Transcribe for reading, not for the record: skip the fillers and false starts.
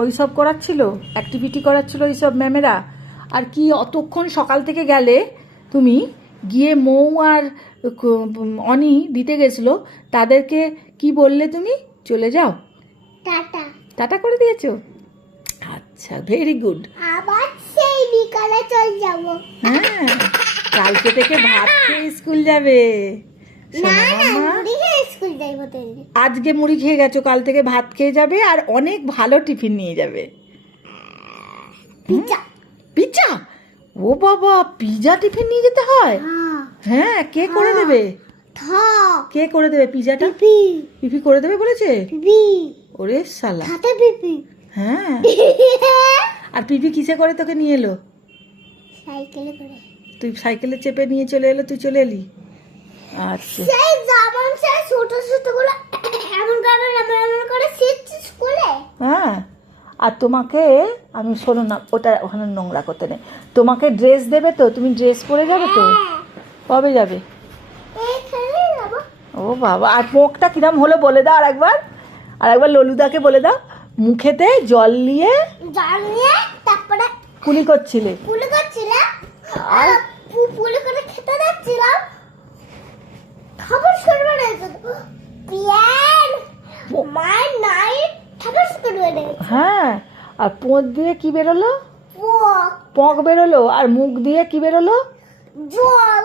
ওই সব করাচ্ছিল, অ্যাক্টিভিটি করাচ্ছিল ওই সব ম্যামেরা। আর কি অতক্ষণ সকাল থেকে গেলে তুমি, গিয়ে মৌ আর অনি দিতে গেছিলো, তাদেরকে কি বললে তুমি? চলে যাও, টাটা টাটা করে দিয়েছো? আচ্ছা, ভেরি গুড। আবার সেই বিকালে চল যাব। হ্যাঁ, কালকে থেকে ভাত খেয়ে স্কুল যাবে। না শোনো না, মামা, মুড়ি খেয়ে স্কুল যাইব তাইলে। আজকে মুড়ি খেয়ে গেছো, কাল থেকে ভাত খেয়ে যাবে আর অনেক ভালো টিফিন নিয়ে যাবে। পিজ্জা। পিজ্জা? ও বাবা, পিজ্জা টিফিন নিয়ে যেতে হয়? হ্যাঁ, কে করে দেবে? কে করে দেবে পিজ্জাটা? পিপি পিপি করে দেবে বলেছে? পিপি ওরে শালা। খাতে পিপি। হ্যাঁ, আর পিপি কিসে করে তোকে নিয়ে এলো? সাইকেলে করে। তুই সাইকেলে চেপে নিয়ে চলে এলো, তুই চলে এলি? আচ্ছা, সেই যেমন সেই ছোট ছোট গুলো এমন করে শিখছিস স্কুলে। হ্যাঁ। আর তোমাকে আমি, শোনো না, ওটা ওখানে নোংরা করতে নেই। তোমাকে ড্রেস দেবে তো? তুমি ড্রেস পরে যাবে তো? কবে যাবে? এইখানে যাবো। ও বাবা, আর মুখটা কিরম হলো বলে দাও আর একবার ললুদাকে বলে দাও, মুখেতে জল নিয়ে জানিয়ে তারপরে কুলি করছিলে। পুলি করছিলাম আর আর পুলি করে খেতে যাচ্ছিলাম। খাবার করবে না পিয়ান মাই নাইট খাবার করবে না। হ্যাঁ, আর পোঁত দিয়ে কি বেরোলো? পক পক বেরোলো। আর মুখ দিয়ে কি বেরোলো? জল।